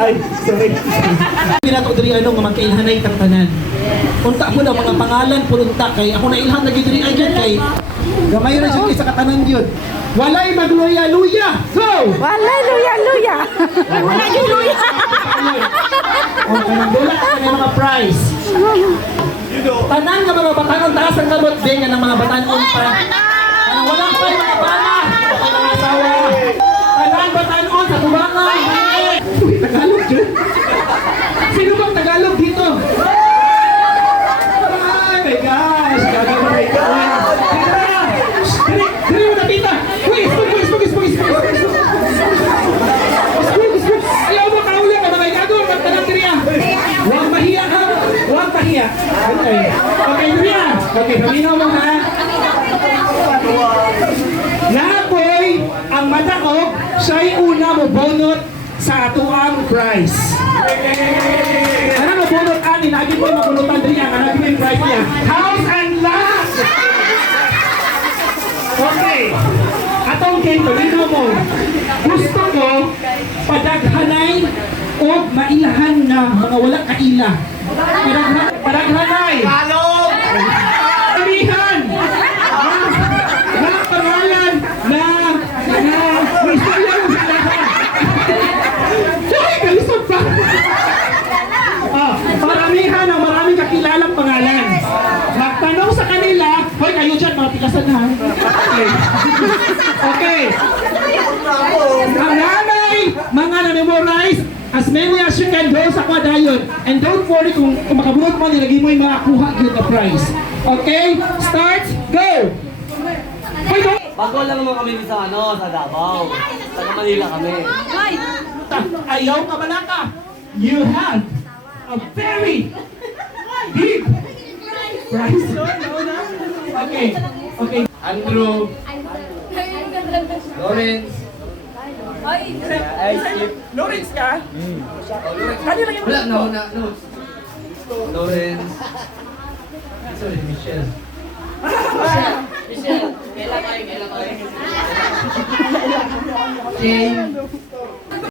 Ay, sorry. Pinato diri ano nga magkailhanay tang tanan. Unta mo daw mga pangalan punta kay ako na ilhan na diri ay gyud kay gamay ra jud kay sa katanan gyud. Walay magluya-luya. Go! Walay luya-luya. Wala yung luya. O kanang dula kanang mga prize. Tanan nga mga batanon taas ang kabot din nga ng mga batanon pa. Kanang wala pa yung mga bana. Mga asawa. Tanan batanon sa tubangan. Uy, Tagalog dyan. Sino bang Tagalog dito? Oh my gosh! Gagawin ka. Dili mo nakita. Uy, spug. Ayaw mo kauli ka mga gagawin. Magtanang diriya. Huwag mahiya ha. Huwag mahiya. Okay, diriya. Okay, paminaw mo ha. Napoy, ang mataog, siya'y una mo bonot sa atuang prize. Ano mo bonot ani? Lagi mo mabunutan diriya. Lagi mo yung prize niya. House and lot! Okay. Atong kento, dito mo. Gusto ko padaghanay o mailahan na mga wala kaila. Padaghanay. Palong! Sabihan! Na pangalan na gusto niya mo sa lahat. Sorry, kalisod pa. Paramihan ang maraming kakilalang pangalan. Magtanong sa kanila, hoy kayo dyan, mga pikasan ha. Okay. Ang nanay, mga na-memorize, as many as you can do sa kwadayon. And don't worry kung makabunot mo, nilagay mo yung mga kuha with the prize. Okay? Start, go! Hoy, go! Bago lang naman kami sa sa Davao. Sa Manila kami. Ayaw ka malaka. You have a very big prize. Okay, okay. Andrew. Lawrence. Lawrence ka? Wala, no. Lawrence. Sorry, Michelle. Michelle. Kailan kayo? Shane.